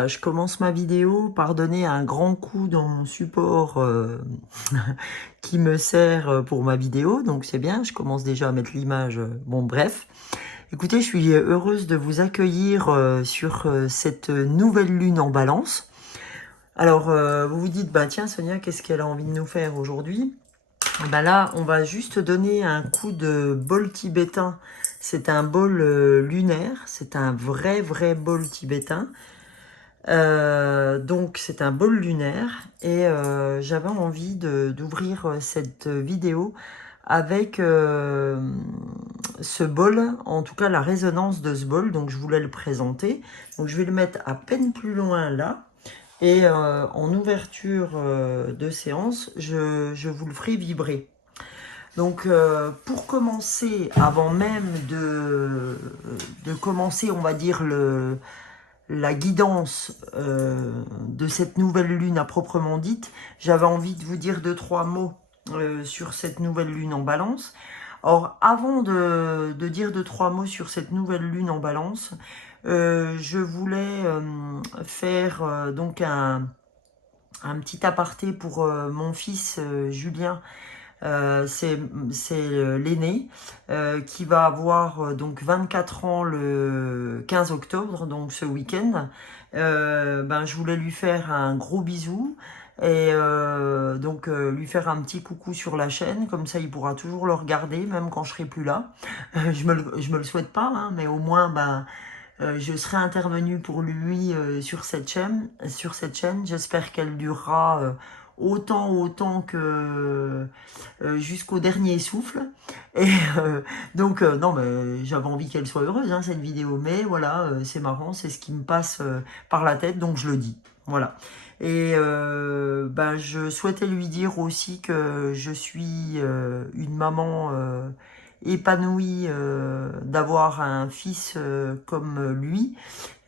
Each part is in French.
Voilà, je commence ma vidéo par donner un grand coup dans mon support qui me sert pour ma vidéo. Donc c'est bien, je commence déjà à mettre l'image. Bon, bref. Écoutez, je suis heureuse de vous accueillir sur cette nouvelle lune en balance. Alors, vous vous dites, bah tiens Sonia, qu'est-ce qu'elle a envie de nous faire aujourd'hui? Bah là, on va juste donner un coup de bol tibétain. C'est un bol lunaire, c'est un vrai bol tibétain. Donc c'est un bol lunaire et j'avais envie d'ouvrir cette vidéo avec ce bol, en tout cas la résonance de ce bol, donc je voulais le présenter. Donc je vais le mettre à peine plus loin là et en ouverture de séance, je vous le ferai vibrer. Donc pour commencer, avant même de commencer, on va dire la guidance de cette nouvelle lune à proprement dite, j'avais envie de vous dire 2-3 mots sur cette nouvelle lune en balance. Or, avant de dire 2-3 mots sur cette nouvelle lune en balance, je voulais faire donc un petit aparté pour mon fils Julien. C'est l'aîné qui va avoir donc 24 ans le 15 octobre, donc ce week-end. Ben, je voulais lui faire un gros bisou et donc lui faire un petit coucou sur la chaîne, comme ça il pourra toujours le regarder même quand je serai plus là. Je me le souhaite pas, hein, mais au moins ben, je serai intervenue pour lui sur cette chaîne. J'espère qu'elle durera autant que jusqu'au dernier souffle. Et donc, non, mais j'avais envie qu'elle soit heureuse, hein, cette vidéo. Mais voilà, c'est marrant, c'est ce qui me passe par la tête, donc je le dis. Voilà. Et ben, je souhaitais lui dire aussi que je suis une maman épanouie d'avoir un fils comme lui,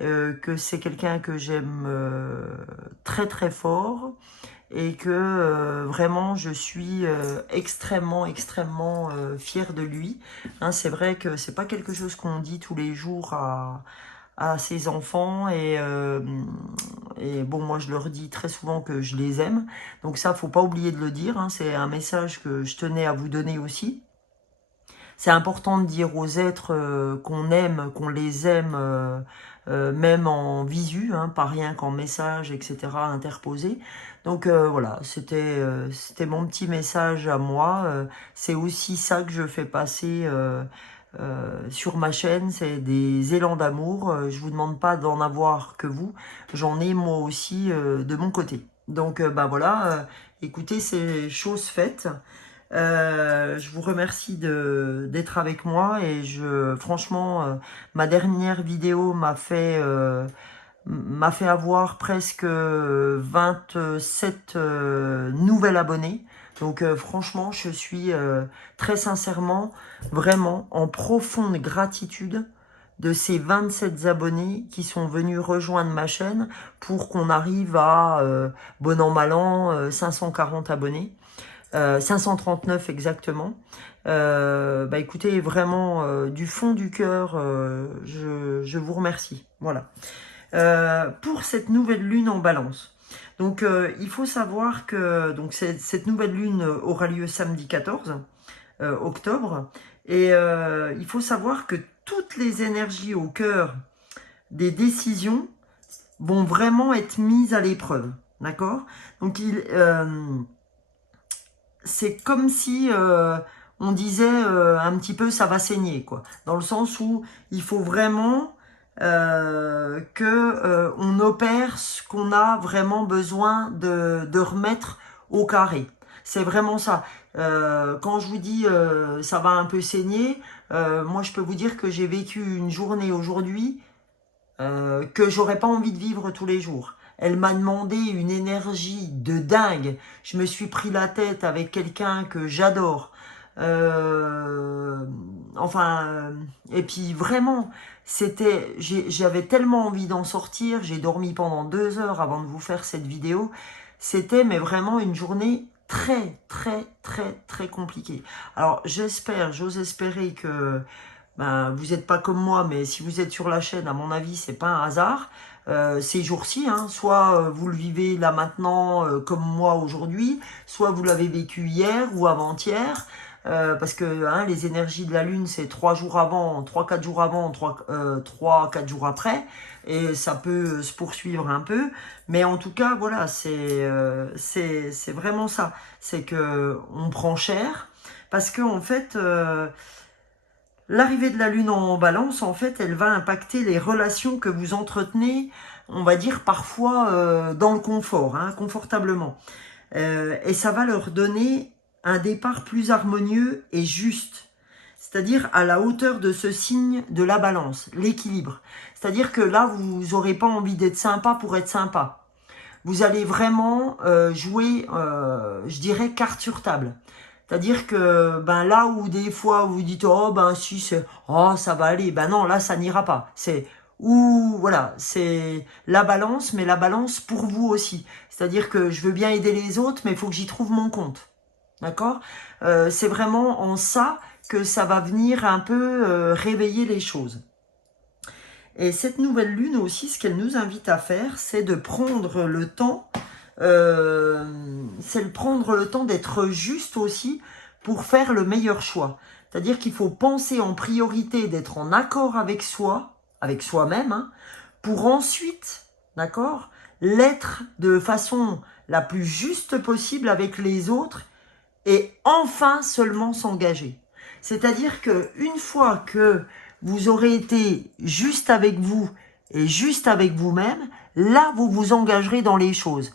que c'est quelqu'un que j'aime très fort et que vraiment je suis extrêmement fière de lui. Hein, c'est vrai que c'est pas quelque chose qu'on dit tous les jours à ses enfants et bon, moi je leur dis très souvent que je les aime, donc ça faut pas oublier de le dire, hein, c'est un message que je tenais à vous donner aussi. C'est important de dire aux êtres qu'on aime, qu'on les aime, même en visu, hein, pas rien qu'en message, etc. interposé. Donc voilà, c'était mon petit message à moi. C'est aussi ça que je fais passer sur ma chaîne, c'est des élans d'amour. Je vous demande pas d'en avoir que vous, j'en ai moi aussi de mon côté. Donc bah voilà, écoutez, c'est chose faite. Je vous remercie d'être avec moi et franchement, ma dernière vidéo m'a fait avoir presque 27 nouvelles abonnés. Donc franchement, je suis très sincèrement, vraiment en profonde gratitude de ces 27 abonnés qui sont venus rejoindre ma chaîne pour qu'on arrive à, bon an mal an, 540 abonnés. 539 exactement. Bah écoutez, vraiment du fond du cœur, je vous remercie. Voilà. Pour cette nouvelle lune en balance. Donc il faut savoir que donc, cette nouvelle lune aura lieu samedi 14 octobre. Et il faut savoir que toutes les énergies au cœur des décisions vont vraiment être mises à l'épreuve. D'accord? Donc c'est comme si on disait un petit peu ça va saigner, quoi. Dans le sens où il faut vraiment que on opère ce qu'on a vraiment besoin de remettre au carré. C'est vraiment ça. Quand je vous dis ça va un peu saigner, moi je peux vous dire que j'ai vécu une journée aujourd'hui que j'aurais pas envie de vivre tous les jours. Elle m'a demandé une énergie de dingue. Je me suis pris la tête avec quelqu'un que j'adore. Enfin, et puis vraiment, j'avais tellement envie d'en sortir. J'ai dormi pendant 2 heures avant de vous faire cette vidéo. C'était mais vraiment une journée très compliquée. Alors j'ose espérer que ben, vous n'êtes pas comme moi, mais si vous êtes sur la chaîne, à mon avis, c'est pas un hasard. ces jours-ci, hein. Soit vous le vivez là maintenant comme moi aujourd'hui, soit vous l'avez vécu hier ou avant-hier, parce que hein, les énergies de la Lune, c'est 3 jours avant, 3-4 jours avant, 3-4 jours après, et ça peut se poursuivre un peu, mais en tout cas, voilà, c'est vraiment ça, c'est que on prend cher, parce que en fait, l'arrivée de la Lune en Balance, en fait, elle va impacter les relations que vous entretenez, on va dire parfois dans le confort, hein, confortablement. Et ça va leur donner un départ plus harmonieux et juste. C'est-à-dire à la hauteur de ce signe de la Balance, l'équilibre. C'est-à-dire que là, vous n'aurez pas envie d'être sympa pour être sympa. Vous allez vraiment jouer, je dirais, carte sur table. C'est-à-dire que ben là où des fois vous dites oh ben si c'est oh ça va aller, ben non là ça n'ira pas. C'est ou voilà, c'est la balance, mais la balance pour vous aussi. C'est-à-dire que je veux bien aider les autres, mais il faut que j'y trouve mon compte. D'accord. C'est vraiment en ça que ça va venir un peu réveiller les choses. Et cette nouvelle lune aussi, ce qu'elle nous invite à faire, c'est de prendre le temps, c'est de prendre le temps d'être juste aussi pour faire le meilleur choix. C'est-à-dire qu'il faut penser en priorité d'être en accord avec soi, avec soi-même, hein, pour ensuite, d'accord, l'être de façon la plus juste possible avec les autres et enfin seulement s'engager. C'est-à-dire que une fois que vous aurez été juste avec vous et juste avec vous-même, là vous vous engagerez dans les choses.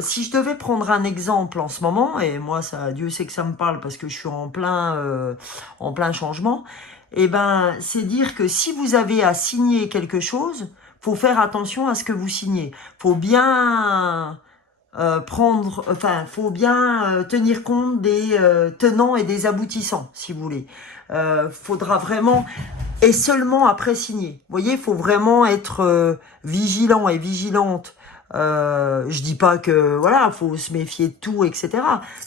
Si je devais prendre un exemple en ce moment, et moi ça, Dieu sait que ça me parle parce que je suis en plein changement, et ben c'est dire que si vous avez à signer quelque chose, faut faire attention à ce que vous signez. Faut bien faut bien tenir compte des tenants et des aboutissants, si vous voulez. Faudra vraiment, et seulement après signer. Vous voyez, il faut vraiment être vigilant et vigilante. Je dis pas que voilà, faut se méfier de tout, etc.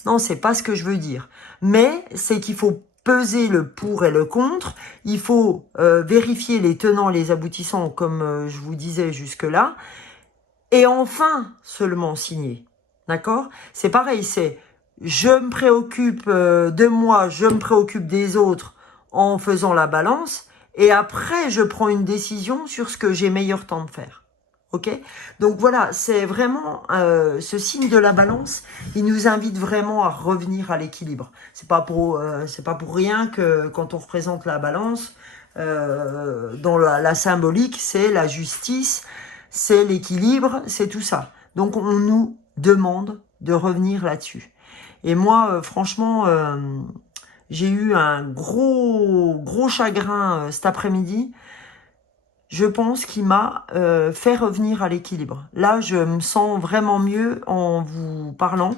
Non, c'est pas ce que je veux dire. Mais c'est qu'il faut peser le pour et le contre. Il faut vérifier les tenants et les aboutissants, comme je vous disais jusque-là. Et enfin seulement signer. D'accord? C'est pareil, c'est je me préoccupe de moi, je me préoccupe des autres en faisant la balance, et après je prends une décision sur ce que j'ai meilleur temps de faire. Ok? Donc voilà, c'est vraiment ce signe de la balance, il nous invite vraiment à revenir à l'équilibre. C'est pas pour rien que quand on représente la balance, dans la symbolique, c'est la justice, c'est l'équilibre, c'est tout ça. Donc on nous demande de revenir là-dessus. Et moi, franchement, j'ai eu un gros chagrin cet après-midi. Je pense qu'il m'a fait revenir à l'équilibre. Là, je me sens vraiment mieux en vous parlant.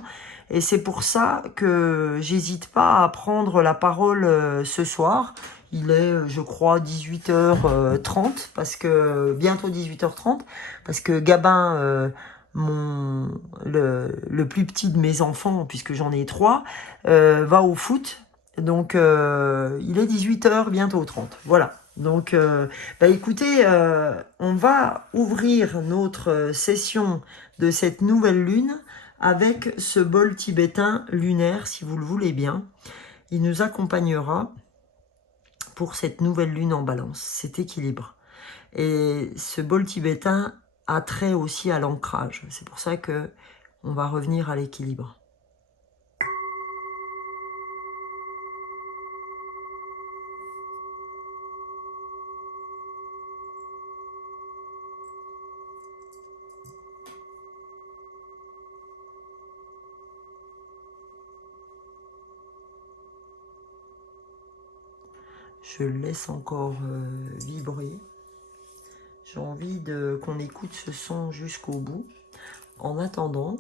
Et c'est pour ça que j'hésite pas à prendre la parole ce soir. Il est, je crois, 18h30, parce que bientôt 18h30, parce que Gabin, le plus petit de mes enfants, puisque j'en ai 3, va au foot. Donc, il est 18h, bientôt 30. Voilà. Donc, bah écoutez, on va ouvrir notre session de cette nouvelle lune avec ce bol tibétain lunaire, si vous le voulez bien. Il nous accompagnera pour cette nouvelle lune en balance, cet équilibre. Et ce bol tibétain a trait aussi à l'ancrage. C'est pour ça que on va revenir à l'équilibre. Je le laisse encore vibrer. J'ai envie qu'on écoute ce son jusqu'au bout. En attendant,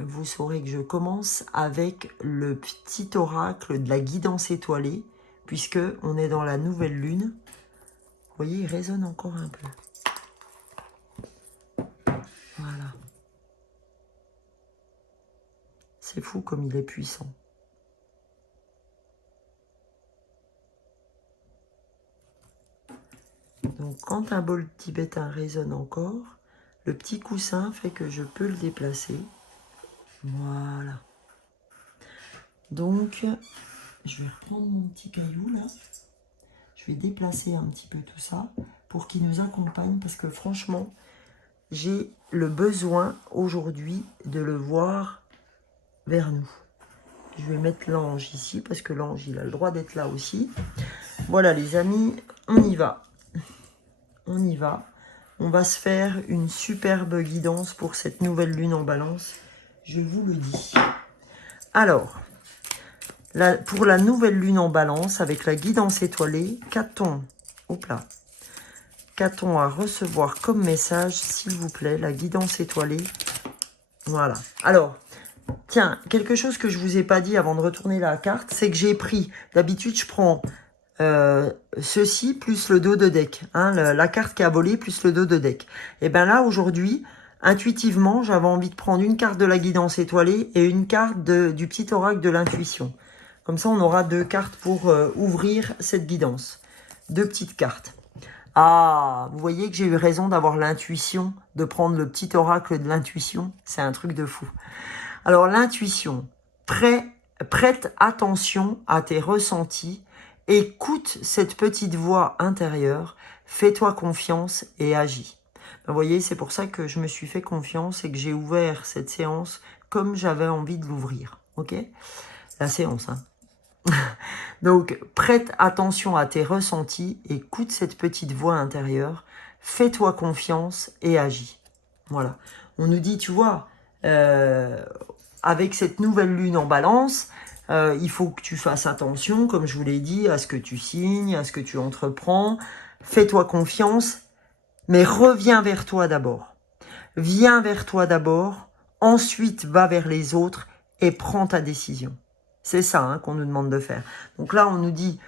vous saurez que je commence avec le petit oracle de la guidance étoilée, puisque on est dans la nouvelle lune. Vous voyez, il résonne encore un peu. Voilà. C'est fou comme il est puissant. Donc Donc, quand un bol tibétain résonne encore, le petit coussin fait que je peux le déplacer. Voilà. Donc, je vais reprendre mon petit caillou là. Je vais déplacer un petit peu tout ça pour qu'il nous accompagne parce que franchement, j'ai le besoin aujourd'hui de le voir vers nous. Je vais mettre l'ange ici parce que l'ange, il a le droit d'être là aussi. Voilà les amis, on y va. On y va. On va se faire une superbe guidance pour cette nouvelle lune en balance. Je vous le dis. Alors, pour la nouvelle lune en balance, avec la guidance étoilée, qu'a-t-on à recevoir comme message, s'il vous plaît, la guidance étoilée. Voilà. Alors, tiens, quelque chose que je ne vous ai pas dit avant de retourner la carte, c'est que j'ai pris, d'habitude je prends ceci plus le dos de deck, hein, la carte qui a volé plus le dos de deck. Et bien là, aujourd'hui, intuitivement, j'avais envie de prendre une carte de la guidance étoilée et une carte du petit oracle de l'intuition. Comme ça, on aura 2 cartes pour ouvrir cette guidance. 2 petites cartes. Ah, vous voyez que j'ai eu raison d'avoir l'intuition, de prendre le petit oracle de l'intuition. C'est un truc de fou. Alors, l'intuition, prête attention à tes ressentis, écoute cette petite voix intérieure, fais-toi confiance et agis. Vous voyez, c'est pour ça que je me suis fait confiance et que j'ai ouvert cette séance comme j'avais envie de l'ouvrir. Ok? La séance, hein. Donc, prête attention à tes ressentis, écoute cette petite voix intérieure, fais-toi confiance et agis. Voilà. On nous dit, tu vois, avec cette nouvelle lune en balance, il faut que tu fasses attention, comme je vous l'ai dit, à ce que tu signes, à ce que tu entreprends. Fais-toi confiance, mais reviens vers toi d'abord. Viens vers toi d'abord, ensuite va vers les autres et prends ta décision. C'est ça hein, qu'on nous demande de faire. Donc là, on nous dit,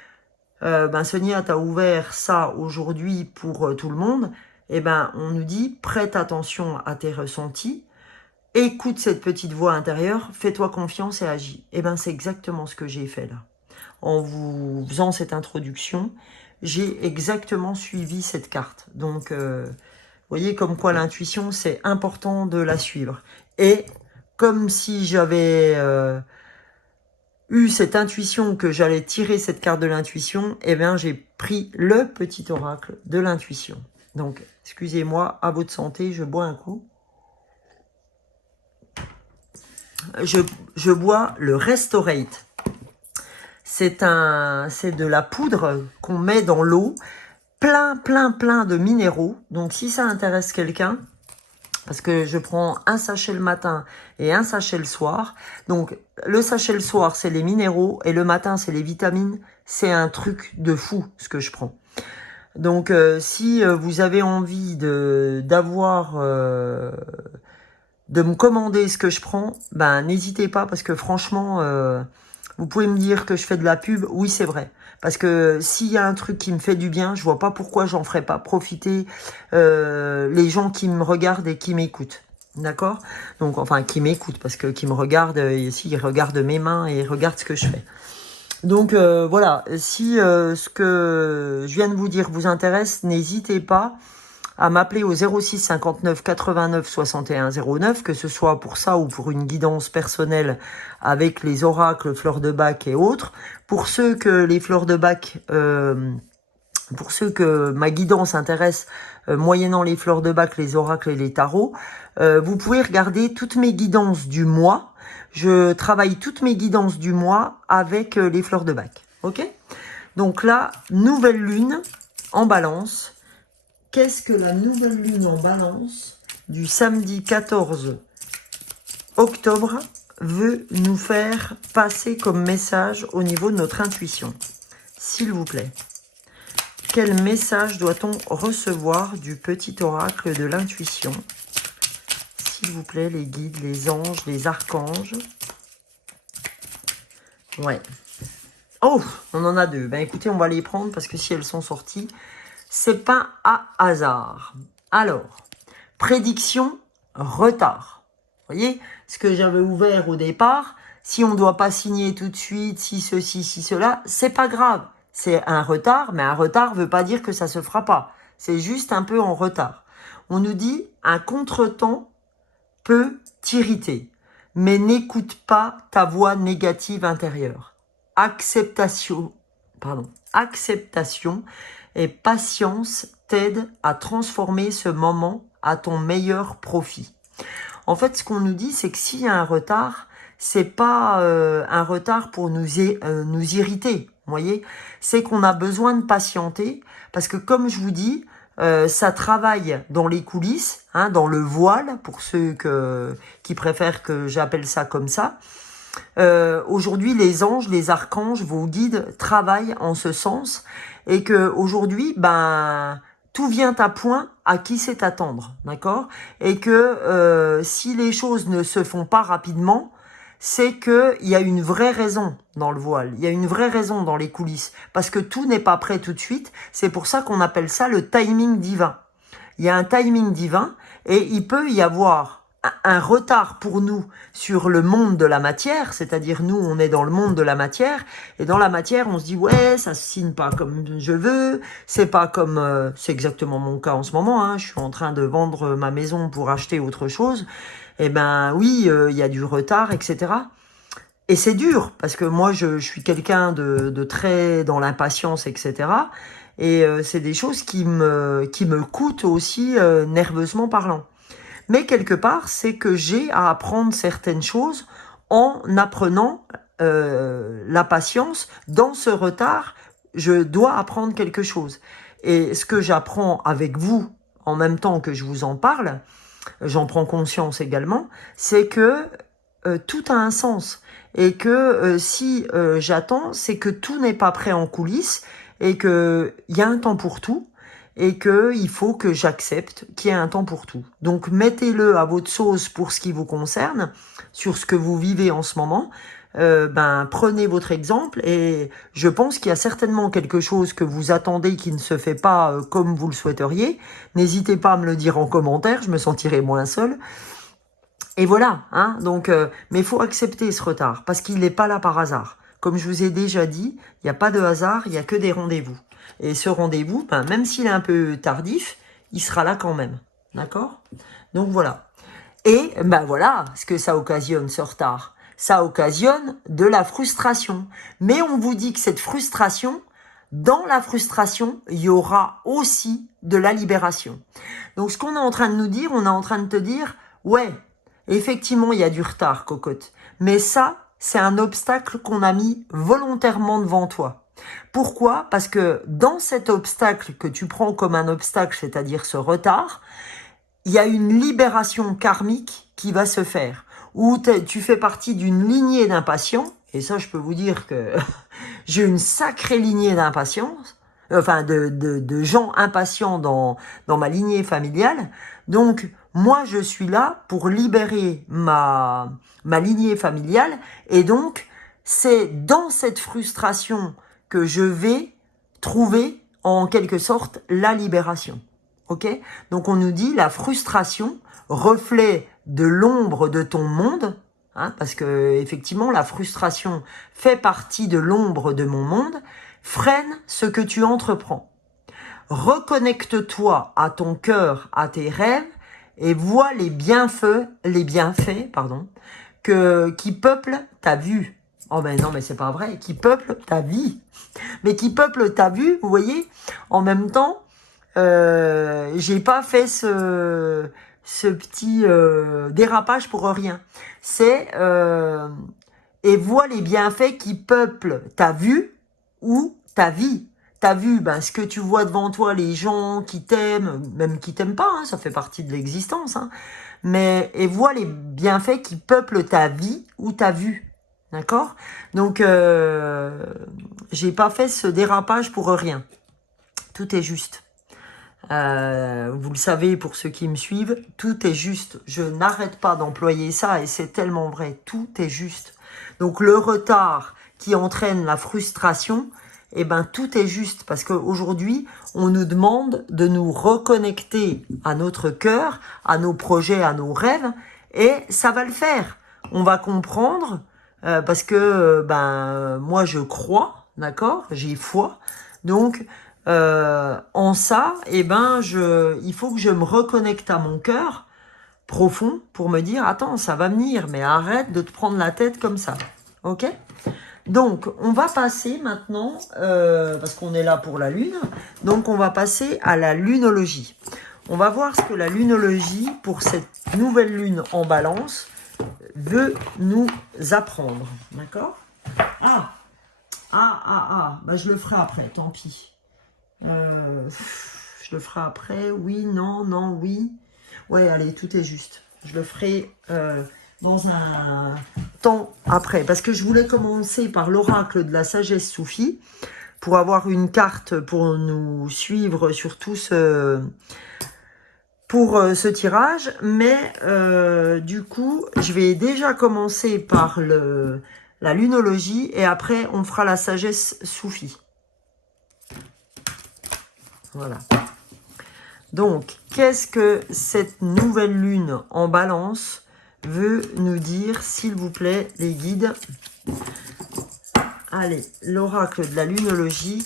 Sonia, tu as ouvert ça aujourd'hui pour tout le monde. Eh ben, on nous dit, prête attention à tes ressentis, écoute cette petite voix intérieure, fais-toi confiance et agis. Eh ben, c'est exactement ce que j'ai fait là. En vous faisant cette introduction, j'ai exactement suivi cette carte. Donc, vous voyez comme quoi l'intuition, c'est important de la suivre. Et comme si j'avais eu cette intuition que j'allais tirer cette carte de l'intuition, eh bien, j'ai pris le petit oracle de l'intuition. Donc, excusez-moi, à votre santé, je bois un coup. Je bois le Restorate. C'est de la poudre qu'on met dans l'eau, plein de minéraux. Donc, si ça intéresse quelqu'un, parce que je prends un sachet le matin et un sachet le soir. Donc, le sachet le soir, c'est les minéraux et le matin, c'est les vitamines. C'est un truc de fou, ce que je prends. Donc, si vous avez envie de me commander ce que je prends, ben n'hésitez pas parce que franchement, vous pouvez me dire que je fais de la pub. Oui, c'est vrai. Parce que s'il y a un truc qui me fait du bien, je vois pas pourquoi j'en ferais pas profiter les gens qui me regardent et qui m'écoutent. D'accord? Donc, enfin, qui m'écoutent parce que qui me regardent, ici, ils regardent mes mains et ils regardent ce que je fais. Donc, voilà. Si ce que je viens de vous dire vous intéresse, n'hésitez pas à m'appeler au 06 59 89 61 09, que ce soit pour ça ou pour une guidance personnelle avec les oracles, fleurs de bac et autres. Pour ceux que les fleurs de bac, pour ceux que ma guidance intéresse, moyennant les fleurs de bac, les oracles et les tarots, vous pouvez regarder toutes mes guidances du mois. Je travaille toutes mes guidances du mois avec les fleurs de bac. Ok? Donc là, nouvelle lune en balance. Qu'est-ce que la nouvelle lune en balance du samedi 14 octobre veut nous faire passer comme message au niveau de notre intuition? S'il vous plaît. Quel message doit-on recevoir du petit oracle de l'intuition? S'il vous plaît, les guides, les anges, les archanges. Ouais. Oh, on en a 2. Ben écoutez, on va les prendre parce que si elles sont sorties, c'est pas à hasard. Alors, prédiction, retard. Vous voyez, ce que j'avais ouvert au départ, si on ne doit pas signer tout de suite, si ceci, si cela, c'est pas grave. C'est un retard, mais un retard ne veut pas dire que ça se fera pas. c'est juste un peu en retard. On nous dit un contretemps peut t'irriter, mais n'écoute pas ta voix négative intérieure. Acceptation et patience t'aident à transformer ce moment à ton meilleur profit. En fait, ce qu'on nous dit, c'est que s'il y a un retard, c'est pas un retard pour nous irriter, vous voyez. C'est qu'on a besoin de patienter, parce que comme je vous dis, ça travaille dans les coulisses, hein, dans le voile, pour ceux qui préfèrent que j'appelle ça comme ça. Aujourd'hui, les anges, les archanges, vos guides travaillent en ce sens, et que aujourd'hui, ben, tout vient à point à qui sait attendre, d'accord? Et que si les choses ne se font pas rapidement, c'est qu'il y a une vraie raison dans le voile, il y a une vraie raison dans les coulisses, parce que tout n'est pas prêt tout de suite. C'est pour ça qu'on appelle ça le timing divin. Il y a un timing divin, et il peut y avoir un retard pour nous sur le monde de la matière, c'est-à-dire nous, on est dans le monde de la matière, et dans la matière, on se dit, ouais, ça se signe pas comme je veux, c'est pas comme... c'est exactement mon cas en ce moment, hein, je suis en train de vendre ma maison pour acheter autre chose, et ben oui, il y a du retard, etc. Et c'est dur, parce que moi, je suis quelqu'un de très dans l'impatience, etc. Et c'est des choses qui me coûtent aussi nerveusement parlant. Mais quelque part, c'est que j'ai à apprendre certaines choses en apprenant la patience. Dans ce retard, je dois apprendre quelque chose. Et ce que j'apprends avec vous, en même temps que je vous en parle, j'en prends conscience également, c'est que tout a un sens. Et que si j'attends, c'est que tout n'est pas prêt en coulisses et qu'il y a un temps pour tout. Et qu'il faut que j'accepte qu'il y ait un temps pour tout. Donc mettez-le à votre sauce pour ce qui vous concerne, sur ce que vous vivez en ce moment. Ben prenez votre exemple, et je pense qu'il y a certainement quelque chose que vous attendez qui ne se fait pas comme vous le souhaiteriez. N'hésitez pas à me le dire en commentaire, je me sentirai moins seule. Et voilà, hein. Donc, mais il faut accepter ce retard, parce qu'il n'est pas là par hasard. Comme je vous ai déjà dit, il n'y a pas de hasard, il n'y a que des rendez-vous. Et ce rendez-vous, ben, même s'il est un peu tardif, il sera là quand même. D'accord? Donc voilà. Et ben voilà ce que ça occasionne, ce retard. Ça occasionne de la frustration. Mais on vous dit que cette frustration, dans la frustration, il y aura aussi de la libération. Donc ce qu'on est en train de nous dire, on est en train de te dire, ouais, effectivement, il y a du retard, cocotte. Mais ça, c'est un obstacle qu'on a mis volontairement devant toi. Pourquoi? Parce que dans cet obstacle que tu prends comme un obstacle, c'est-à-dire ce retard, il y a une libération karmique qui va se faire. Où tu fais partie d'une lignée d'impatients, et ça je peux vous dire que j'ai une sacrée lignée d'impatience, enfin de gens impatients dans ma lignée familiale. Donc moi je suis là pour libérer ma lignée familiale, et donc c'est dans cette frustration que je vais trouver en quelque sorte la libération. Ok? Donc on nous dit la frustration, reflet de l'ombre de ton monde, hein, parce que effectivement la frustration fait partie de l'ombre de mon monde, freine ce que tu entreprends. Reconnecte-toi à ton cœur, à tes rêves, et vois les bienfaits, qui peuplent ta vue. Oh ben non, mais c'est pas vrai, qui peuplent ta vie. Mais qui peuplent ta vue, vous voyez. En même temps, j'ai pas fait ce petit dérapage pour rien. C'est et vois les bienfaits qui peuplent ta vue ou ta vie. Ta vue, ben, ce que tu vois devant toi, les gens qui t'aiment, même qui t'aiment pas, hein, ça fait partie de l'existence. Hein, mais et vois les bienfaits qui peuplent ta vie ou ta vue. D'accord? Donc, j'ai pas fait ce dérapage pour rien. Tout est juste. Vous le savez pour ceux qui me suivent, tout est juste. Je n'arrête pas d'employer ça et c'est tellement vrai. Tout est juste. Donc, le retard qui entraîne la frustration, eh ben, tout est juste. Parce qu'aujourd'hui, on nous demande de nous reconnecter à notre cœur, à nos projets, à nos rêves. Et ça va le faire. On va comprendre... parce que ben moi je crois, d'accord, j'ai foi, donc en ça, eh ben, il faut que je me reconnecte à mon cœur profond pour me dire, attends, ça va venir, mais arrête de te prendre la tête comme ça. Ok? Donc, on va passer maintenant, parce qu'on est là pour la lune, donc on va passer à la lunologie. On va voir ce que la lunologie, pour cette nouvelle lune en balance, veut nous apprendre. D'accord? Bah, je le ferai après, tant pis. Je le ferai après, oui, non, non, oui. Ouais, allez, tout est juste. Je le ferai dans un temps après. Parce que je voulais commencer par l'oracle de la sagesse soufie pour avoir une carte pour nous suivre sur tout ce tirage. Mais du coup, je vais déjà commencer par la lunologie et après, on fera la sagesse soufie. Voilà. Donc, qu'est-ce que cette nouvelle lune en balance veut nous dire, s'il vous plaît, les guides? Allez, l'oracle de la lunologie.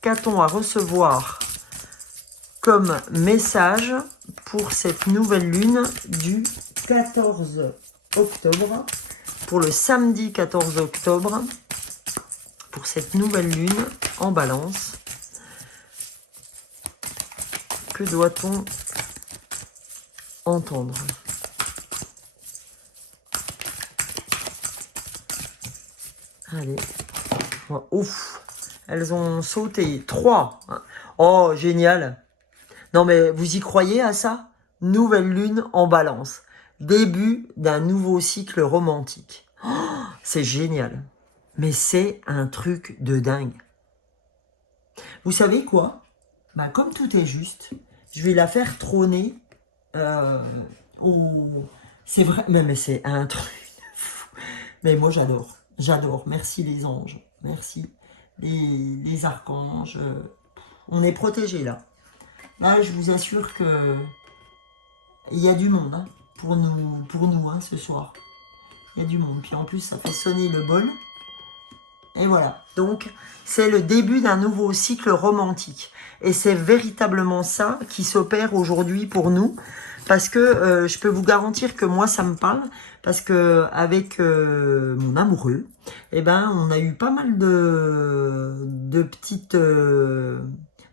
Qu'a-t-on à recevoir comme message pour cette nouvelle lune du 14 octobre, pour le samedi 14 octobre, pour cette nouvelle lune en balance? Que doit-on entendre? Allez. Oh, ouf. Elles ont sauté. 3. Oh, génial. Non, mais vous y croyez à ça? Nouvelle lune en balance. Début d'un nouveau cycle romantique. Oh, c'est génial. Mais c'est un truc de dingue. Vous savez quoi? Bah, comme tout est juste, je vais la faire trôner C'est vrai, mais c'est un truc de fou. Mais moi, j'adore. J'adore. Merci les anges. Merci les archanges. On est protégés là. Là, je vous assure que il y a du monde hein, pour nous hein, ce soir. Il y a du monde. Puis en plus, ça fait sonner le bol. Et voilà. Donc, c'est le début d'un nouveau cycle romantique. Et c'est véritablement ça qui s'opère aujourd'hui pour nous. Parce que je peux vous garantir que moi, ça me parle. Parce que avec mon amoureux, eh ben, on a eu pas mal de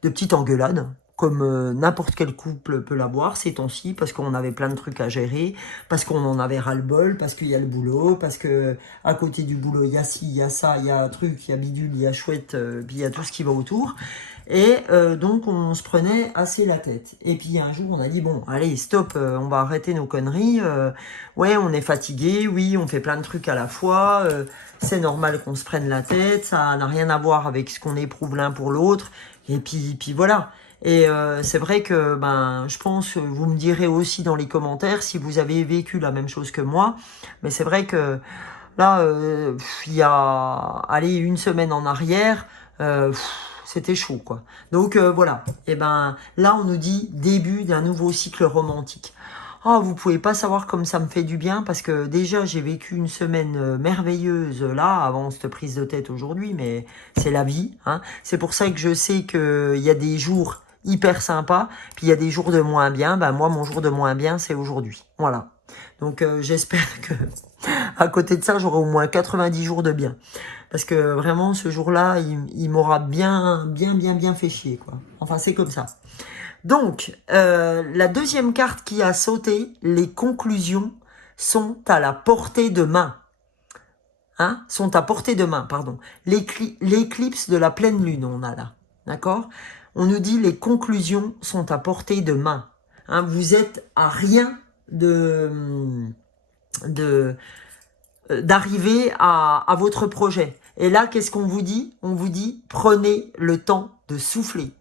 petites engueulades. Comme n'importe quel couple peut l'avoir ces temps-ci, parce qu'on avait plein de trucs à gérer, parce qu'on en avait ras-le-bol, parce qu'il y a le boulot, parce que à côté du boulot, il y a ci, il y a ça, il y a un truc, il y a bidule, il y a chouette, puis il y a tout ce qui va autour. Et donc, on se prenait assez la tête. Et puis, un jour, on a dit, bon, allez, stop, on va arrêter nos conneries. Ouais, on est fatigué, oui, on fait plein de trucs à la fois. C'est normal qu'on se prenne la tête. Ça n'a rien à voir avec ce qu'on éprouve l'un pour l'autre. Et puis voilà. Et c'est vrai que, je pense, vous me direz aussi dans les commentaires si vous avez vécu la même chose que moi. Mais c'est vrai que là, il y a, allez, une semaine en arrière, c'était chaud, quoi. Donc voilà. Et là, on nous dit début d'un nouveau cycle romantique. Oh, vous pouvez pas savoir comme ça me fait du bien parce que déjà j'ai vécu une semaine merveilleuse là avant cette prise de tête aujourd'hui, mais c'est la vie. Hein. C'est pour ça que je sais qu'il y a des jours hyper sympas, puis il y a des jours de moins bien. Moi, mon jour de moins bien, c'est aujourd'hui. Voilà. Donc j'espère que à côté de ça, j'aurai au moins 90 jours de bien. Parce que vraiment, ce jour-là, il m'aura bien fait chier, quoi. Enfin, c'est comme ça. Donc, la deuxième carte qui a sauté, les conclusions sont à la portée de main. Hein, sont à portée de main, pardon. L'éclipse de la pleine lune, on a là. D'accord? On nous dit les conclusions sont à portée de main. Hein, vous êtes à rien d'arriver à votre projet. Et là, qu'est-ce qu'on vous dit? On vous dit, prenez le temps de souffler.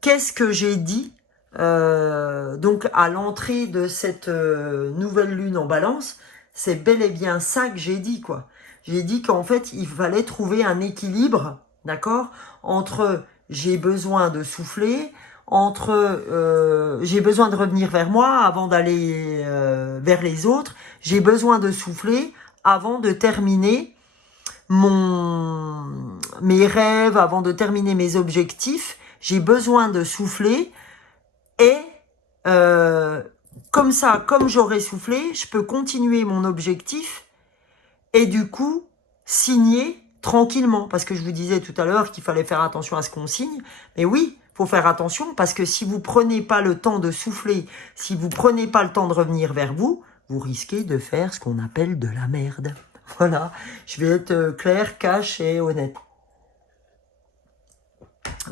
Qu'est-ce que j'ai dit donc à l'entrée de cette nouvelle lune en balance? C'est bel et bien ça que j'ai dit, quoi. J'ai dit qu'en fait, il fallait trouver un équilibre, d'accord, entre j'ai besoin de souffler, entre j'ai besoin de revenir vers moi avant d'aller vers les autres, j'ai besoin de souffler avant de terminer mes rêves, avant de terminer mes objectifs, j'ai besoin de souffler et comme ça, comme j'aurai soufflé, je peux continuer mon objectif et du coup signer tranquillement. Parce que je vous disais tout à l'heure qu'il fallait faire attention à ce qu'on signe. Mais oui, il faut faire attention parce que si vous prenez pas le temps de souffler, si vous prenez pas le temps de revenir vers vous, vous risquez de faire ce qu'on appelle de la merde. Voilà, je vais être clair, cash et honnête.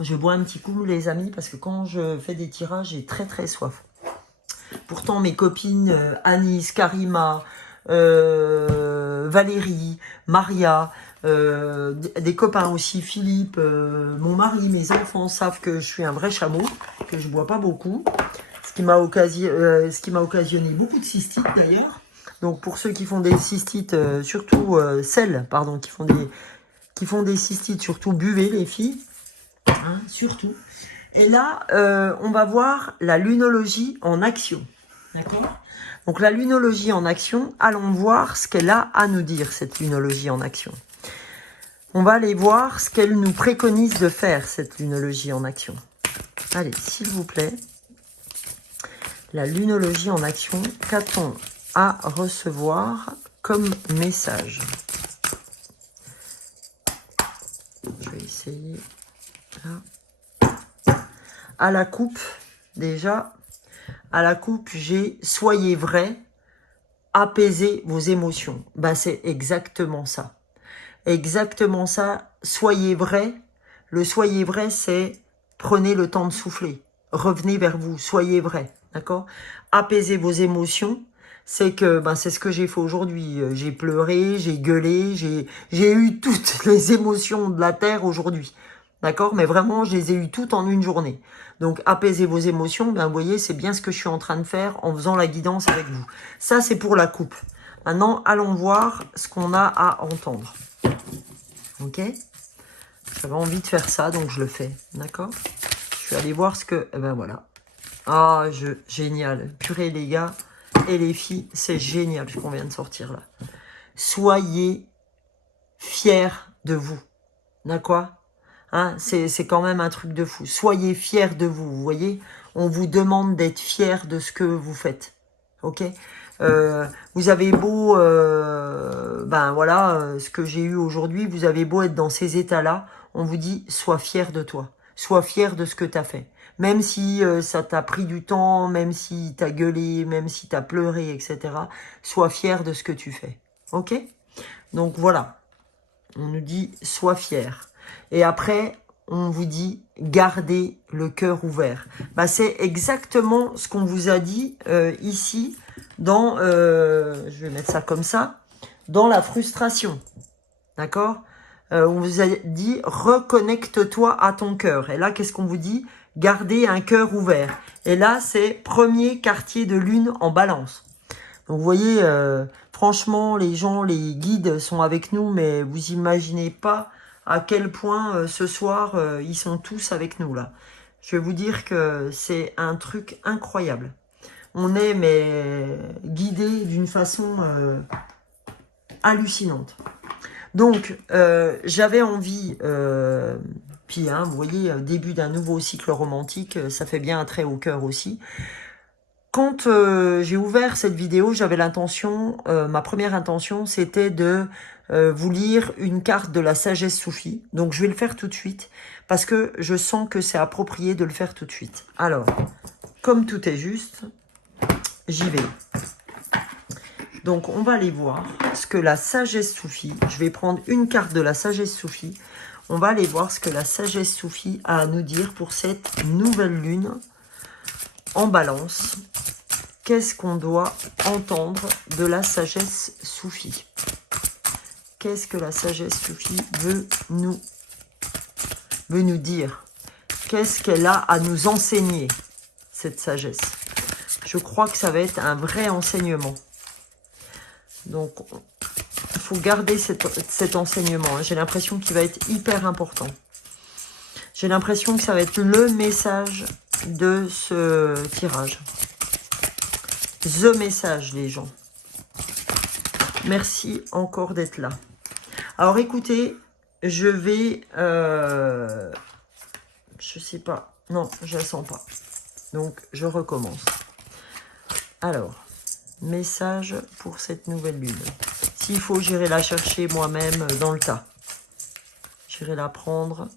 Je bois un petit coup, les amis, parce que quand je fais des tirages, j'ai très très soif. Pourtant, mes copines Anis, Karima, Valérie, Maria, des copains aussi, Philippe, mon mari, mes enfants savent que je suis un vrai chameau, que je bois pas beaucoup, ce qui m'a occasionné beaucoup de cystites d'ailleurs. Donc pour ceux qui font des cystites, surtout celles, pardon, qui font des cystites, surtout buvez les filles, hein, surtout. Et là, on va voir la lunologie en action. D'accord? Donc la lunologie en action, allons voir ce qu'elle a à nous dire, cette lunologie en action. On va aller voir ce qu'elle nous préconise de faire, cette lunologie en action. Allez, s'il vous plaît. La lunologie en action, qu'a-t-on à recevoir comme message? Je vais essayer. Là. À la coupe, déjà, à la coupe, j'ai « Soyez vrai, apaisez vos émotions ». Ben, c'est exactement ça. Exactement ça, soyez vrai. Le soyez vrai, c'est prenez le temps de souffler. Revenez vers vous, soyez vrai. D'accord? Apaisez vos émotions. C'est que ben, c'est ce que j'ai fait aujourd'hui. J'ai pleuré, j'ai gueulé, j'ai eu toutes les émotions de la terre aujourd'hui. D'accord? Mais vraiment, je les ai eues toutes en une journée. Donc, apaisez vos émotions. Ben, vous voyez, c'est bien ce que je suis en train de faire en faisant la guidance avec vous. Ça, c'est pour la coupe. Maintenant, allons voir ce qu'on a à entendre. Ok? J'avais envie de faire ça, donc je le fais. D'accord? Je suis allée voir ce que... Eh ben voilà. Ah, génial. Purée, les gars et les filles, c'est génial ce qu'on vient de sortir là. Soyez fiers de vous. D'accord? Hein, c'est quand même un truc de fou. Soyez fiers de vous, vous voyez? On vous demande d'être fiers de ce que vous faites. Ok? Vous avez beau, ben voilà, ce que j'ai eu aujourd'hui, vous avez beau être dans ces états-là, on vous dit, sois fier de toi. Sois fier de ce que tu as fait. Même si ça t'a pris du temps, même si t'as gueulé, même si t'as pleuré, etc. Sois fier de ce que tu fais. Ok? Donc voilà. On nous dit, sois fier. Et après, on vous dit, gardez le cœur ouvert. Bah, c'est exactement ce qu'on vous a dit ici, dans, je vais mettre ça comme ça, dans la frustration. D'accord? On vous a dit, reconnecte-toi à ton cœur. Et là, qu'est-ce qu'on vous dit? Gardez un cœur ouvert. Et là, c'est premier quartier de lune en balance. Donc, vous voyez, franchement, les gens, les guides sont avec nous, mais vous imaginez pas à quel point ce soir, ils sont tous avec nous, là. Je vais vous dire que c'est un truc incroyable. On est, mais guidés d'une façon hallucinante. Donc, j'avais envie, puis, hein, vous voyez, début d'un nouveau cycle romantique, ça fait bien un trait au cœur aussi. Quand j'ai ouvert cette vidéo, j'avais l'intention, ma première intention, c'était de vous lire une carte de la sagesse soufie. Donc, je vais le faire tout de suite, parce que je sens que c'est approprié de le faire tout de suite. Alors, comme tout est juste, j'y vais. Donc, on va aller voir ce que la sagesse soufie, je vais prendre une carte de la sagesse soufie, on va aller voir ce que la sagesse soufie a à nous dire pour cette nouvelle lune en balance. Qu'est-ce qu'on doit entendre de la sagesse soufie? Qu'est-ce que la sagesse soufie veut nous dire? Qu'est-ce qu'elle a à nous enseigner, cette sagesse? Je crois que ça va être un vrai enseignement. Donc, il faut garder cet enseignement. J'ai l'impression qu'il va être hyper important. J'ai l'impression que ça va être le message de ce tirage. The message, les gens. Merci encore d'être là. Alors écoutez, je vais... je sais pas. Non, je la sens pas. Donc, je recommence. Alors, message pour cette nouvelle lune. S'il faut, j'irai la chercher moi-même dans le tas. J'irai la prendre.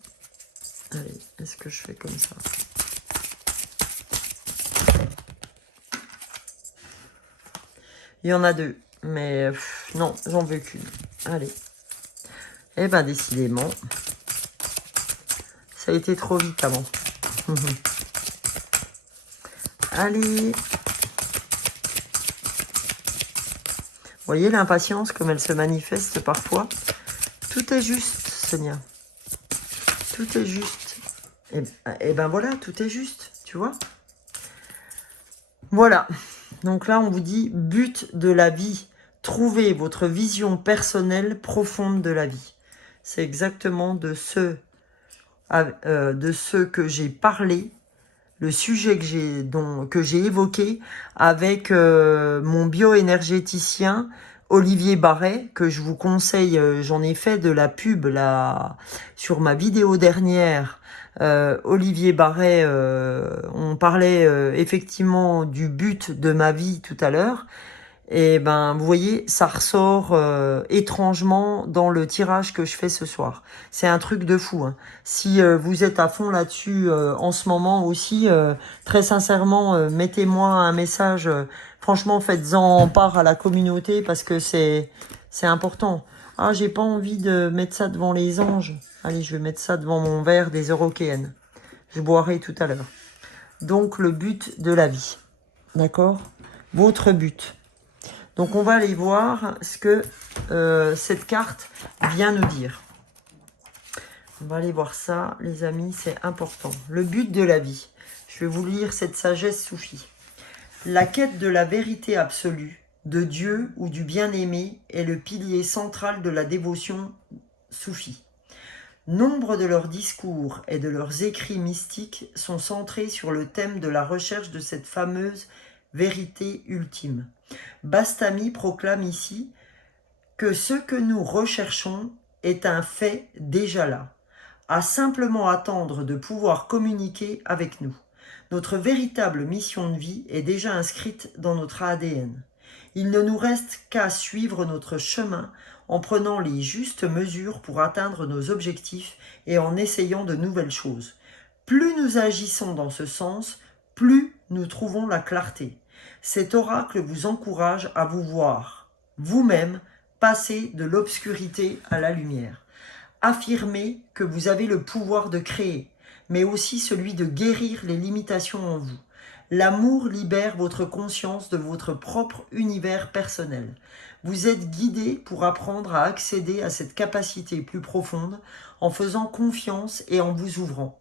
Allez, est-ce que je fais comme ça? Il y en a deux. Mais non, j'en veux qu'une. Allez. Eh ben, décidément, ça a été trop vite avant. Allez. Vous voyez l'impatience, comme elle se manifeste parfois? Tout est juste, Sonia. Tout est juste. Et ben voilà, tout est juste, tu vois? Voilà. Donc là, on vous dit, but de la vie. Trouvez votre vision personnelle profonde de la vie. C'est exactement de ce que j'ai parlé, le sujet que j'ai évoqué avec mon bioénergéticien Olivier Barret, que je vous conseille, j'en ai fait de la pub là, sur ma vidéo dernière. Olivier Barret, on parlait effectivement du but de ma vie tout à l'heure. Et ben, vous voyez, ça ressort étrangement dans le tirage que je fais ce soir. C'est un truc de fou. Hein. Si vous êtes à fond là-dessus en ce moment aussi, très sincèrement, mettez-moi un message. Franchement, faites-en part à la communauté parce que c'est important. Ah, j'ai pas envie de mettre ça devant les anges. Allez, je vais mettre ça devant mon verre des Eurokéennes. Je boirai tout à l'heure. Donc, le but de la vie. D'accord? Votre but. Donc, on va aller voir ce que cette carte vient nous dire. On va aller voir ça, les amis, c'est important. Le but de la vie. Je vais vous lire cette sagesse soufie. La quête de la vérité absolue, de Dieu ou du bien-aimé est le pilier central de la dévotion soufie. Nombre de leurs discours et de leurs écrits mystiques sont centrés sur le thème de la recherche de cette fameuse vérité ultime. Bastami proclame ici que ce que nous recherchons est un fait déjà là, à simplement attendre de pouvoir communiquer avec nous. Notre véritable mission de vie est déjà inscrite dans notre ADN. Il ne nous reste qu'à suivre notre chemin en prenant les justes mesures pour atteindre nos objectifs et en essayant de nouvelles choses. Plus nous agissons dans ce sens, plus nous trouvons la clarté. Cet oracle vous encourage à vous voir, vous-même, passer de l'obscurité à la lumière. Affirmez que vous avez le pouvoir de créer, mais aussi celui de guérir les limitations en vous. L'amour libère votre conscience de votre propre univers personnel. Vous êtes guidé pour apprendre à accéder à cette capacité plus profonde en faisant confiance et en vous ouvrant.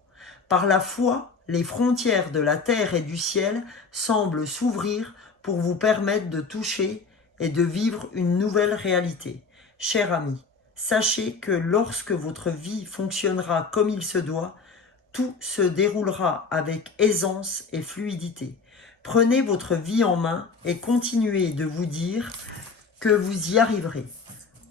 Par la foi, les frontières de la terre et du ciel semblent s'ouvrir pour vous permettre de toucher et de vivre une nouvelle réalité. Cher ami, sachez que lorsque votre vie fonctionnera comme il se doit, tout se déroulera avec aisance et fluidité. Prenez votre vie en main et continuez de vous dire que vous y arriverez.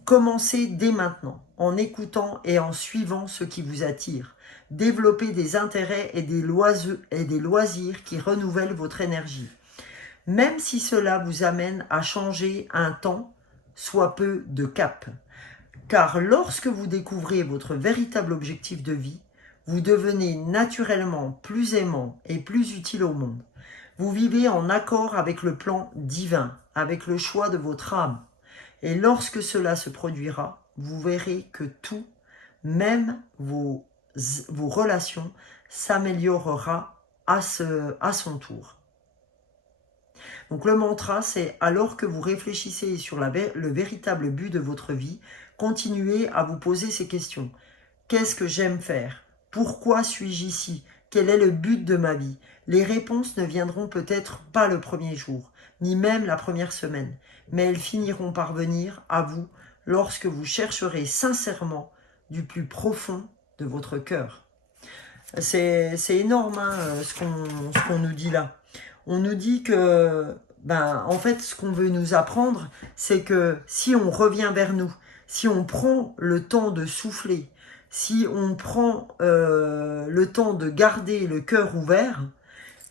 Commencez dès maintenant, en écoutant et en suivant ce qui vous attire. Développez des intérêts et des loisirs qui renouvellent votre énergie. Même si cela vous amène à changer un temps, soit peu de cap. Car lorsque vous découvrez votre véritable objectif de vie, vous devenez naturellement plus aimant et plus utile au monde. Vous vivez en accord avec le plan divin, avec le choix de votre âme. Et lorsque cela se produira, vous verrez que tout, même vos relations, s'améliorera à son tour. Donc le mantra, c'est alors que vous réfléchissez sur le véritable but de votre vie, continuez à vous poser ces questions. Qu'est-ce que j'aime faire? Pourquoi suis-je ici? Quel est le but de ma vie? Les réponses ne viendront peut-être pas le premier jour, ni même la première semaine, mais elles finiront par venir à vous lorsque vous chercherez sincèrement du plus profond de votre cœur. C'est énorme hein, ce qu'on nous dit là. On nous dit que ben, en fait, ce qu'on veut nous apprendre, c'est que si on revient vers nous, si on prend le temps de souffler, si on prend le temps de garder le cœur ouvert,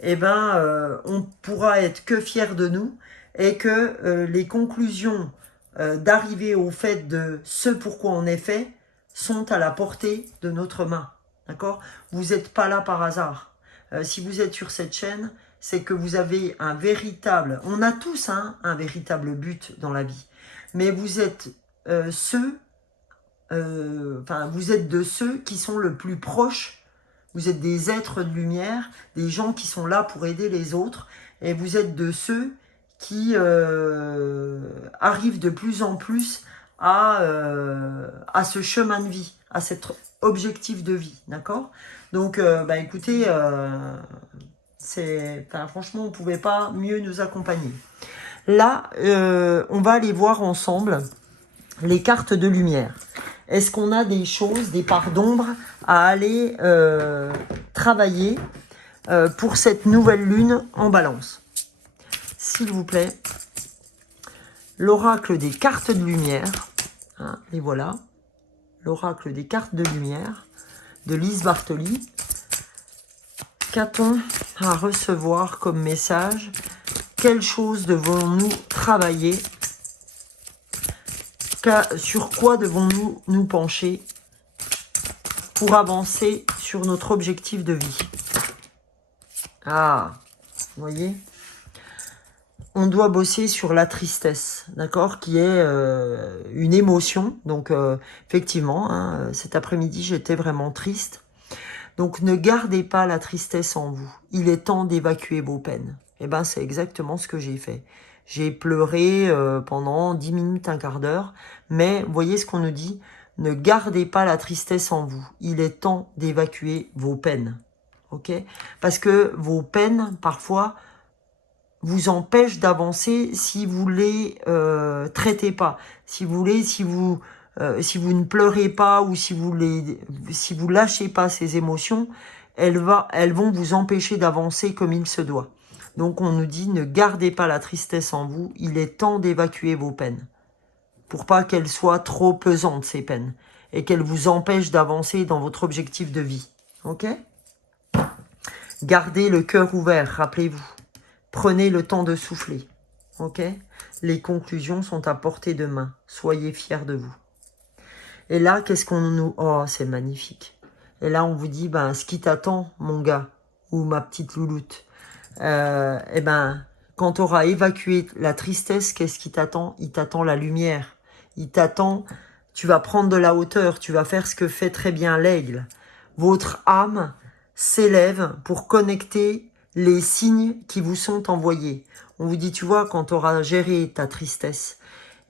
eh ben, on pourra être que fier de nous et que les conclusions d'arriver au fait de ce pourquoi on est fait sont à la portée de notre main. D'accord? Vous n'êtes pas là par hasard. Si vous êtes sur cette chaîne, c'est que vous avez un véritable... On a tous un véritable but dans la vie. Mais vous êtes vous êtes de ceux qui sont le plus proches. Vous êtes des êtres de lumière, des gens qui sont là pour aider les autres. Et vous êtes de ceux qui arrivent de plus en plus à ce chemin de vie, à cet objectif de vie. D'accord? Donc, écoutez, franchement, on ne pouvait pas mieux nous accompagner. Là, on va aller voir ensemble les cartes de lumière. Est-ce qu'on a des choses, des parts d'ombre à aller travailler pour cette nouvelle lune en balance? S'il vous plaît, l'oracle des cartes de lumière, hein, et voilà, l'oracle des cartes de lumière de Lise Bartoli. Qu'a-t-on à recevoir comme message? Quelles choses devons-nous travailler? Sur quoi devons-nous nous pencher pour avancer sur notre objectif de vie? Ah, vous voyez, on doit bosser sur la tristesse, d'accord, qui est une émotion. Donc, effectivement, hein, cet après-midi, j'étais vraiment triste. Donc, ne gardez pas la tristesse en vous. Il est temps d'évacuer vos peines. Eh bien, c'est exactement ce que j'ai fait. J'ai pleuré pendant 10 minutes, un quart d'heure. Mais, vous voyez ce qu'on nous dit? Ne gardez pas la tristesse en vous. Il est temps d'évacuer vos peines. Ok? Parce que vos peines, parfois, vous empêchent d'avancer si vous les traitez pas. Si vous ne pleurez pas ou si vous lâchez pas ces émotions, elles vont vous empêcher d'avancer comme il se doit. Donc on nous dit, ne gardez pas la tristesse en vous, il est temps d'évacuer vos peines. Pour pas qu'elles soient trop pesantes, ces peines. Et qu'elles vous empêchent d'avancer dans votre objectif de vie. Ok? Gardez le cœur ouvert, rappelez-vous. Prenez le temps de souffler. Ok? Les conclusions sont à portée de main. Soyez fiers de vous. Et là, qu'est-ce qu'on nous... Oh, c'est magnifique. Et là, on vous dit, ce qui t'attend, mon gars, ou ma petite louloute, quand tu auras évacué la tristesse, qu'est-ce qui t'attend? Il t'attend la lumière. Il t'attend, tu vas prendre de la hauteur, tu vas faire ce que fait très bien l'aigle. Votre âme s'élève pour connecter les signes qui vous sont envoyés. On vous dit, tu vois, quand tu auras géré ta tristesse,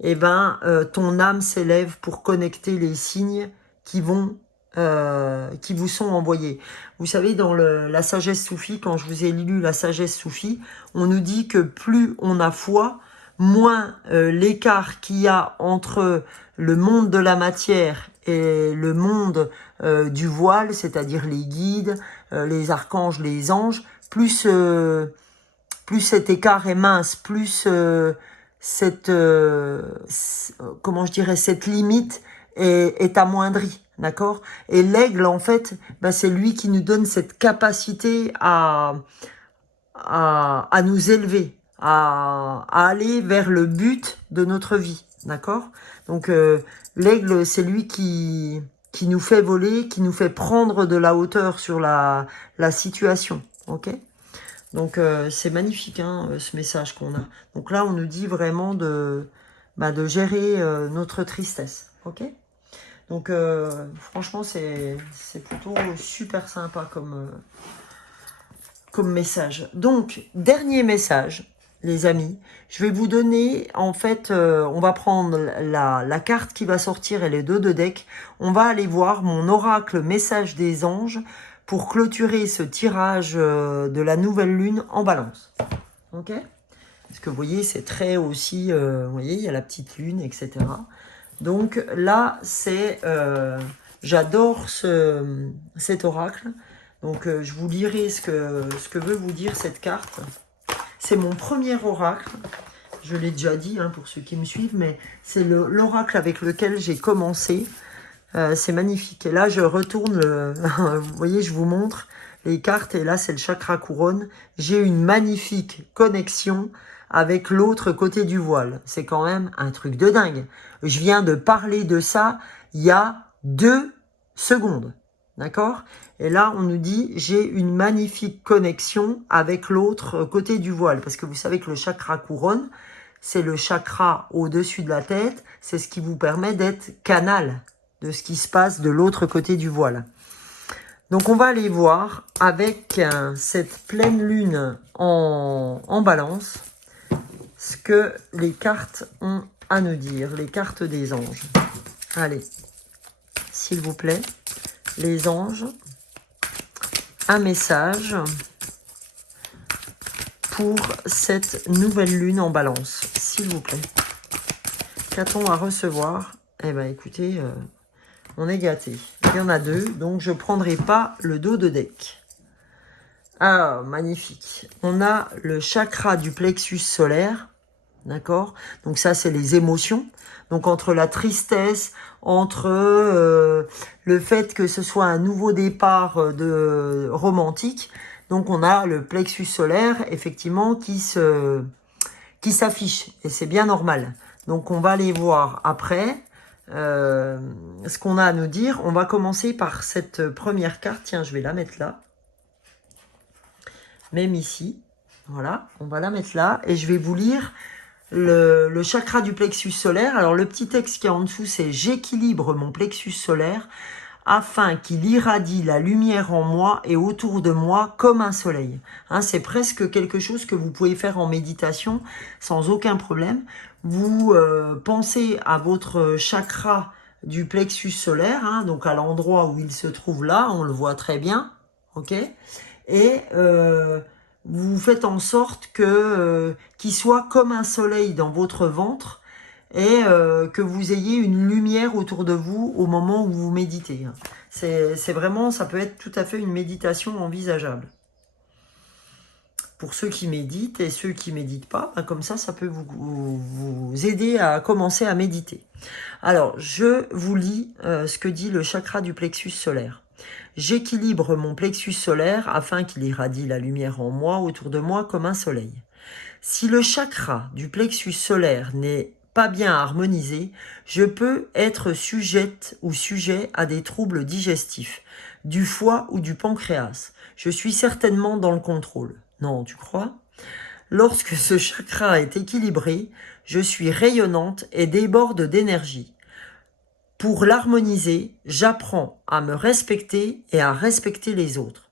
ton âme s'élève pour connecter les signes qui vous sont envoyés. Vous savez, dans la sagesse soufie, quand je vous ai lu la sagesse soufie, on nous dit que plus on a foi, moins l'écart qu'il y a entre le monde de la matière et le monde du voile, c'est-à-dire les guides, les archanges, les anges, plus cet écart est mince, plus cette limite est amoindrie, d'accord? Et l'aigle, en fait, c'est lui qui nous donne cette capacité à nous élever, à aller vers le but de notre vie, d'accord? Donc, l'aigle, c'est lui qui nous fait voler, qui nous fait prendre de la hauteur sur la situation, ok? Donc, c'est magnifique, hein, ce message qu'on a. Donc là, on nous dit vraiment de gérer notre tristesse, ok? Donc, franchement, c'est plutôt super sympa comme message. Donc, dernier message, les amis. Je vais vous donner, en fait, on va prendre la carte qui va sortir et les deux de deck. On va aller voir mon oracle message des anges pour clôturer ce tirage de la nouvelle lune en balance. Ok? Parce que vous voyez, c'est très aussi... vous voyez, il y a la petite lune, etc. Donc là, c'est... j'adore cet oracle. Donc je vous lirai ce que veut vous dire cette carte. c'est mon premier oracle. Je l'ai déjà dit hein, pour ceux qui me suivent, mais c'est l'oracle avec lequel j'ai commencé. C'est magnifique. Et là, je retourne, vous voyez, je vous montre les cartes. Et là, c'est le chakra couronne. J'ai une magnifique connexion avec l'autre côté du voile. C'est quand même un truc de dingue. Je viens de parler de ça il y a 2 secondes. D'accord? Et là, on nous dit, j'ai une magnifique connexion avec l'autre côté du voile. Parce que vous savez que le chakra couronne, c'est le chakra au-dessus de la tête. C'est ce qui vous permet d'être canal de ce qui se passe de l'autre côté du voile. Donc, on va aller voir avec cette pleine lune en balance ce que les cartes ont à nous dire, les cartes des anges. Allez, s'il vous plaît, les anges, un message pour cette nouvelle lune en balance, s'il vous plaît. Qu'a-t-on à recevoir? Eh bien, écoutez, on est gâtés. Il y en a 2, donc je ne prendrai pas le dos de deck. Ah, magnifique. On a le chakra du plexus solaire. D'accord? Donc ça, c'est les émotions. Donc entre la tristesse, entre le fait que ce soit un nouveau départ romantique, donc on a le plexus solaire, effectivement, qui s'affiche. Et c'est bien normal. Donc on va aller voir après ce qu'on a à nous dire. On va commencer par cette première carte. Tiens, je vais la mettre là. Même ici. Voilà, on va la mettre là. Et je vais vous lire le chakra du plexus solaire. Alors le petit texte qui est en dessous, c'est « J'équilibre mon plexus solaire afin qu'il irradie la lumière en moi et autour de moi comme un soleil. » Hein, c'est presque quelque chose que vous pouvez faire en méditation sans aucun problème. Vous pensez à votre chakra du plexus solaire, hein, donc à l'endroit où il se trouve là, on le voit très bien, ok? Et vous faites en sorte que qu'il soit comme un soleil dans votre ventre et que vous ayez une lumière autour de vous au moment où vous méditez. C'est vraiment, ça peut être tout à fait une méditation envisageable. Pour ceux qui méditent et ceux qui méditent pas, ben comme ça peut vous aider à commencer à méditer. Alors, je vous lis ce que dit le chakra du plexus solaire. J'équilibre mon plexus solaire afin qu'il irradie la lumière en moi, autour de moi, comme un soleil. Si le chakra du plexus solaire n'est pas bien harmonisé, je peux être sujette ou sujet à des troubles digestifs, du foie ou du pancréas. Je suis certainement dans le contrôle. Non, tu crois? Lorsque ce chakra est équilibré, je suis rayonnante et déborde d'énergie. Pour l'harmoniser, j'apprends à me respecter et à respecter les autres.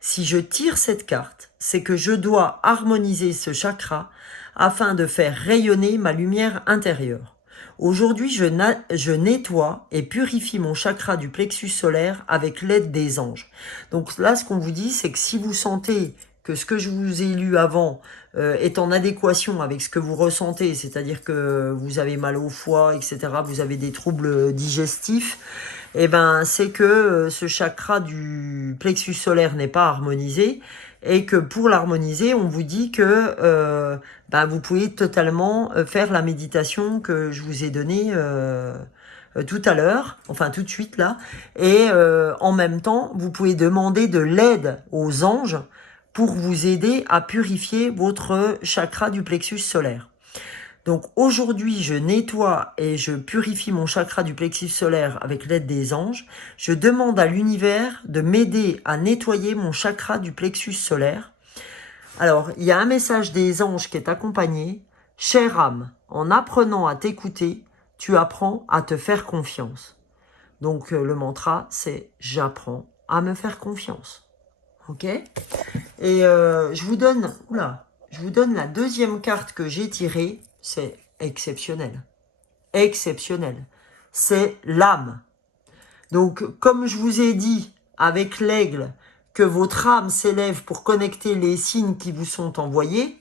Si je tire cette carte, c'est que je dois harmoniser ce chakra afin de faire rayonner ma lumière intérieure. Aujourd'hui, je nettoie et purifie mon chakra du plexus solaire avec l'aide des anges. Donc là, ce qu'on vous dit, c'est que si vous sentez que ce que je vous ai lu avant est en adéquation avec ce que vous ressentez, c'est-à-dire que vous avez mal au foie, etc., vous avez des troubles digestifs, eh ben, c'est que ce chakra du plexus solaire n'est pas harmonisé et que pour l'harmoniser, on vous dit que vous pouvez totalement faire la méditation que je vous ai donnée tout à l'heure, enfin tout de suite là, et en même temps, vous pouvez demander de l'aide aux anges pour vous aider à purifier votre chakra du plexus solaire. Donc aujourd'hui, je nettoie et je purifie mon chakra du plexus solaire avec l'aide des anges. Je demande à l'univers de m'aider à nettoyer mon chakra du plexus solaire. Alors, il y a un message des anges qui est accompagné. « Chère âme, en apprenant à t'écouter, tu apprends à te faire confiance. » Donc le mantra, c'est « J'apprends à me faire confiance. » Ok? Et je vous donne la deuxième carte que j'ai tirée. C'est exceptionnel. Exceptionnel. C'est l'âme. Donc, comme je vous ai dit avec l'aigle, que votre âme s'élève pour connecter les signes qui vous sont envoyés,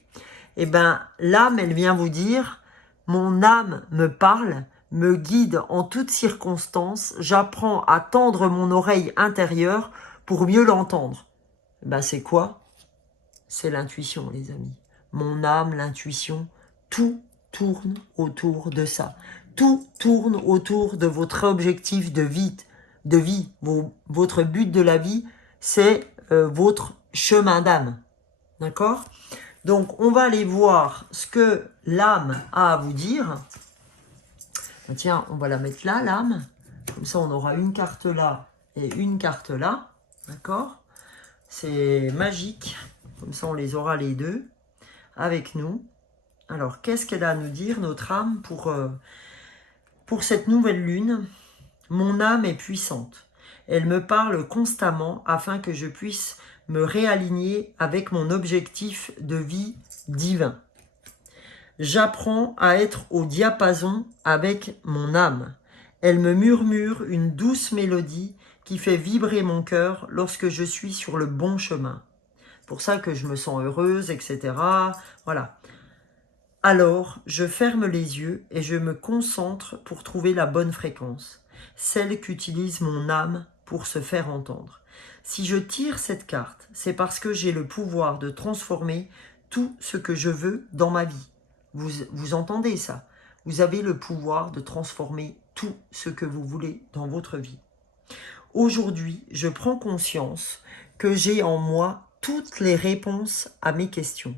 eh ben, l'âme, elle vient vous dire, mon âme me parle, me guide en toutes circonstances, j'apprends à tendre mon oreille intérieure pour mieux l'entendre. Ben, c'est quoi? C'est l'intuition, les amis. mon âme, l'intuition, tout tourne autour de ça. Tout tourne autour de votre objectif de vie. Votre but de la vie, c'est votre chemin d'âme. D'accord? Donc, on va aller voir ce que l'âme a à vous dire. Tiens, on va la mettre là, l'âme. Comme ça, on aura une carte là et une carte là. D'accord? C'est magique. Comme ça, on les aura les deux avec nous. Alors, qu'est-ce qu'elle a à nous dire, notre âme, pour cette nouvelle lune? Mon âme est puissante. Elle me parle constamment afin que je puisse me réaligner avec mon objectif de vie divin. J'apprends à être au diapason avec mon âme. Elle me murmure une douce mélodie qui fait vibrer mon cœur lorsque je suis sur le bon chemin. Pour ça que je me sens heureuse, etc. Voilà. Alors, je ferme les yeux et je me concentre pour trouver la bonne fréquence, celle qu'utilise mon âme pour se faire entendre. Si je tire cette carte, c'est parce que j'ai le pouvoir de transformer tout ce que je veux dans ma vie. Vous entendez ça? Vous avez le pouvoir de transformer tout ce que vous voulez dans votre vie. Aujourd'hui, je prends conscience que j'ai en moi toutes les réponses à mes questions.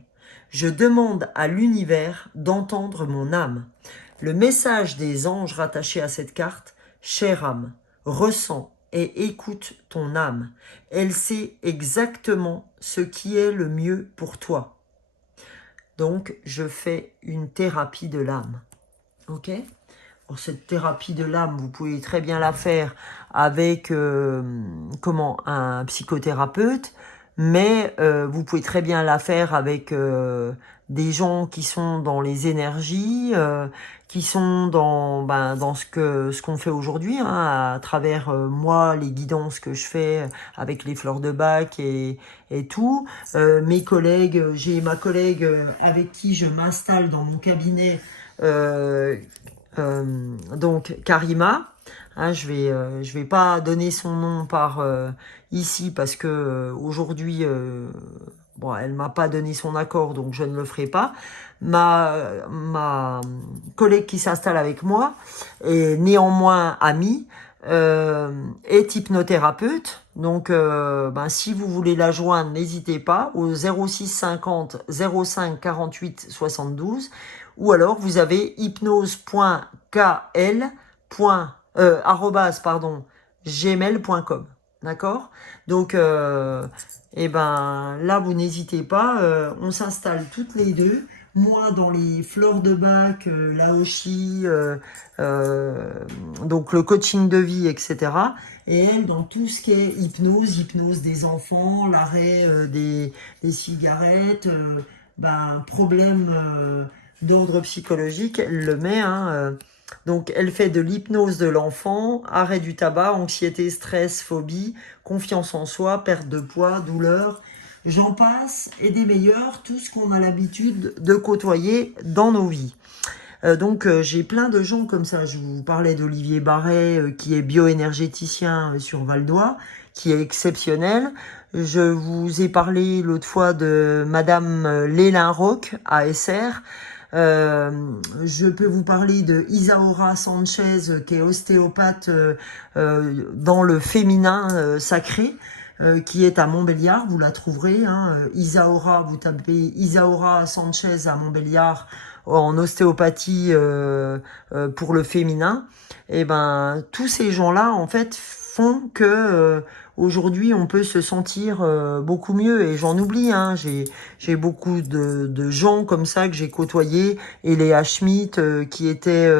Je demande à l'univers d'entendre mon âme. Le message des anges rattachés à cette carte, chère âme, ressens et écoute ton âme. Elle sait exactement ce qui est le mieux pour toi. Donc, je fais une thérapie de l'âme. Ok ? Alors, cette thérapie de l'âme, vous pouvez très bien la faire avec un psychothérapeute, mais vous pouvez très bien la faire avec des gens qui sont dans les énergies, qui sont dans ce qu'on fait aujourd'hui, hein, à travers moi, les guidances que je fais avec les fleurs de Bach et tout. Mes collègues, j'ai ma collègue avec qui je m'installe dans mon cabinet, donc Karima. Hein, je vais pas donner son nom par ici parce que aujourd'hui, bon, elle m'a pas donné son accord, donc je ne le ferai pas. Ma collègue qui s'installe avec moi est néanmoins amie, est hypnothérapeute. Donc, si vous voulez la joindre, n'hésitez pas au 06 50 05 48 72, ou alors vous avez hypnose.kl. gmail.com. D'accord? Donc, là, vous n'hésitez pas. On s'installe toutes les deux. Moi, dans les fleurs de Bach, l'Aoshi, donc le coaching de vie, etc. Et elle, dans tout ce qui est hypnose des enfants, l'arrêt des cigarettes, problème d'ordre psychologique, elle le met, hein. Donc, elle fait de l'hypnose de l'enfant, arrêt du tabac, anxiété, stress, phobie, confiance en soi, perte de poids, douleur, j'en passe, et des meilleurs, tout ce qu'on a l'habitude de côtoyer dans nos vies. J'ai plein de gens comme ça. Je vous parlais d'Olivier Barret, qui est bioénergéticien sur Val d'Oie, qui est exceptionnel. Je vous ai parlé l'autre fois de Madame Lélin Roch, ASR. Je peux vous parler de Isaura Sanchez, qui est ostéopathe dans le féminin sacré, qui est à Montbéliard. Vous la trouverez, hein. Isaura, vous tapez Isaura Sanchez à Montbéliard en ostéopathie pour le féminin. Et tous ces gens-là, en fait, font que aujourd'hui, on peut se sentir beaucoup mieux. Et j'en oublie, hein. J'ai beaucoup de gens comme ça que j'ai côtoyés. Et Léa Schmitt, qui était,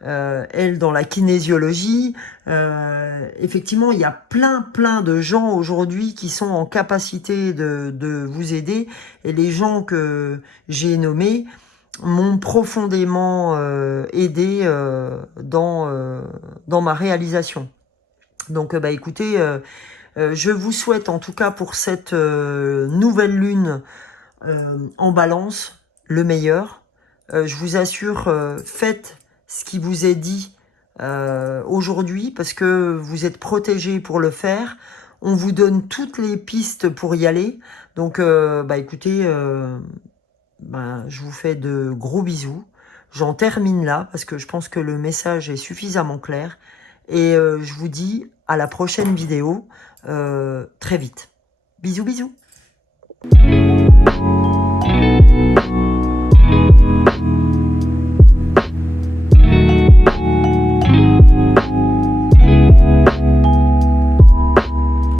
elle, dans la kinésiologie. Effectivement, il y a plein de gens aujourd'hui qui sont en capacité de vous aider. Et les gens que j'ai nommés m'ont profondément aidé dans ma réalisation. Donc, écoutez, je vous souhaite en tout cas pour cette nouvelle lune en balance le meilleur. Je vous assure, faites ce qui vous est dit aujourd'hui parce que vous êtes protégés pour le faire. On vous donne toutes les pistes pour y aller. Donc, écoutez, ben, je vous fais de gros bisous. J'en termine là parce que je pense que le message est suffisamment clair. Et je vous dis à la prochaine vidéo très vite. Bisous, bisous.